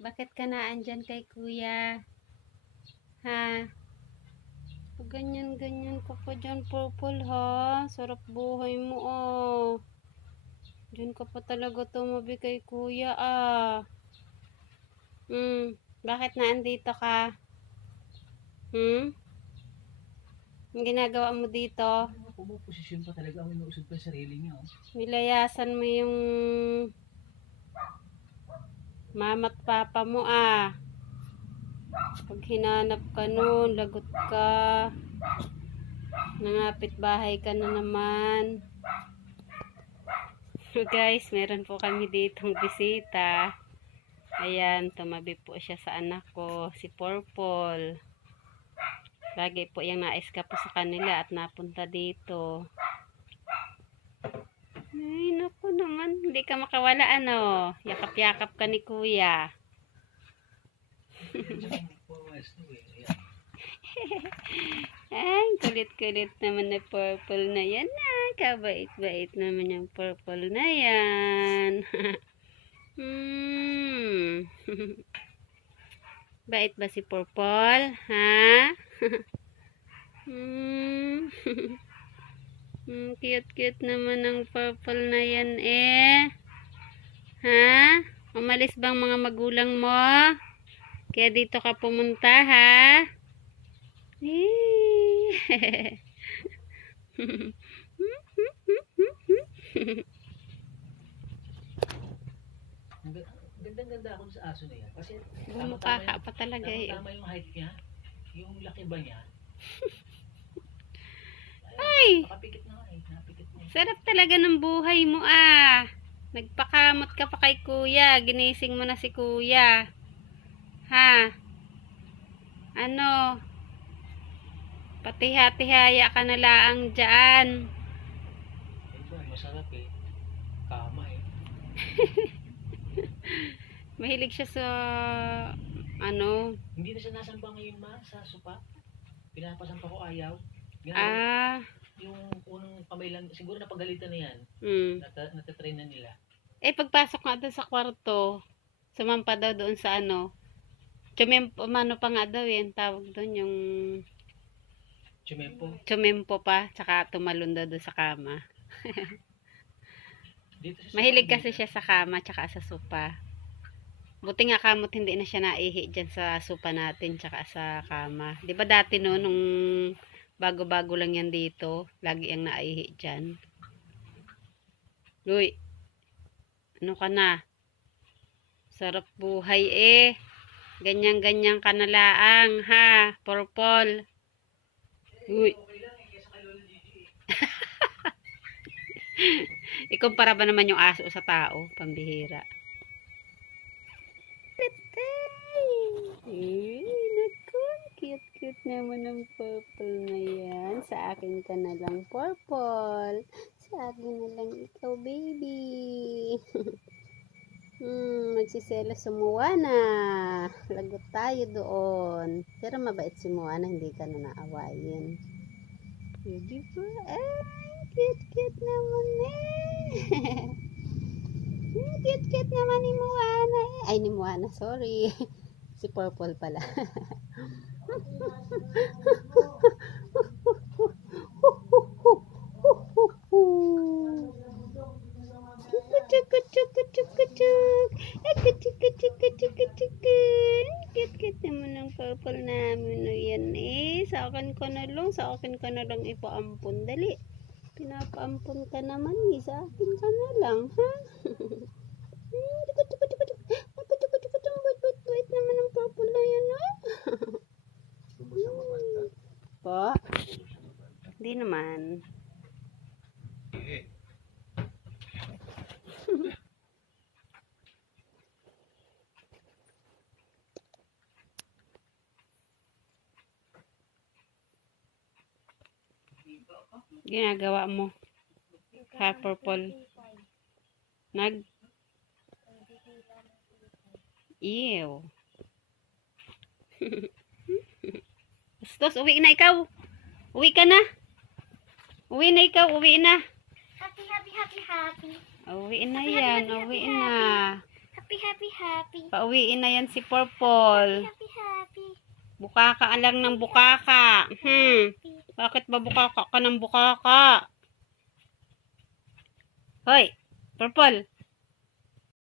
Bakit ka na andyan kay kuya? Ha? Ganyan-ganyan ka pa dyan, purple ha? Sarap buhay mo oh. Diyan ka pa talaga tumabi kay kuya ah. Bakit na andito ka? Ang ginagawa mo dito? Pumuposisyon pa talaga ang inuusod pa sa sarili niya. Oh. Nilayasan mo yung mama at papa mo ah. Pag hinanap ka nun, lagot ka. Nangapit bahay ka na naman. So guys, meron po kami ditong bisita. Ayan, tumabi po siya sa anak ko, si Purple. Lagi po yung na-escape sa kanila at napunta dito. Ay, naku naman. Hindi ka makawala, ano. Yakap-yakap ka ni kuya. Ay, kulit-kulit naman na Purple na yan. Kabait-bait naman yung Purple na yan. Bait ba si Purple? Ha? Cute-cute naman ang Purple na yan eh. Ha? Umalis bang mga magulang mo? Kaya dito ka pumunta ha? Gandang-ganda ako sa aso na yan. Kasi bumukha ka pa talaga eh. Tama yung height niya. Yung laki ba niya? Ay! Nakapikit na nga eh. Nakapikit na. Sarap talaga ng buhay mo ah. Nagpakamot ka pa kay kuya. Ginising mo na si kuya. Ha? Ano? Patiha-tihaya ka na laang dyan. Masarap eh. Kama eh. Mahilig siya sa ano? Hindi na siya nasamba ngayon ma sa supa. Pinapasampa ko ayaw. Yung unang kamay lang, siguro napagalitan na yan. Natatrain na nila. Eh, pagpasok nga doon sa kwarto, sumampa daw doon sa ano. Mano pa nga daw yan, tawag doon yung Chumempo pa, tsaka tumalon daw doon sa kama. Mahilig kasi siya sa kama, tsaka sa sopa. Buti nga kamot hindi na siya naihi dyan sa sopa natin, tsaka sa kama. Di ba dati no, nung bago-bago lang yan dito, lagi ang naihi dyan. Uy, ano ka na? Sarap buhay eh. Ganyan-ganyan ka na laang, ha? Purple. Uy. Ikumpara ba naman yung aso sa tao? Pambihira. Naku, cute-cute naman ang Purple na yan. Sa akin ka na lang, Purple. Sa akin na lang ikaw, baby. Magsiselos sa Moana. Lagot tayo doon. Pero mabait si Moana, hindi ka na naawayin. Di ba? Cute-cute naman eh. Cute-cute naman ni Moana eh. Ay, ni Moana, sorry. Si Purple pala. Cute naman ang Purple namin no yan eh. Sa akin ka na lang ipaampun. Dali. Pinapaampun ka naman eh. Sa akin ka na lang, ha? Bait naman ang Purple na yan, ha? Po? Hindi naman. Ginagawa mo? Ha, Purple? Ew. Bastos, uwi na ikaw. Uwi ka na. Uwi na ikaw, uwi na. Happy. Uwi na yan, uwi na. Happy, happy, happy. Pauwiin na yan si Purple. Happy, happy. Bukaka lang ng bukaka. Bakit ba bukaka ka ng bukaka? Hoy, Purple.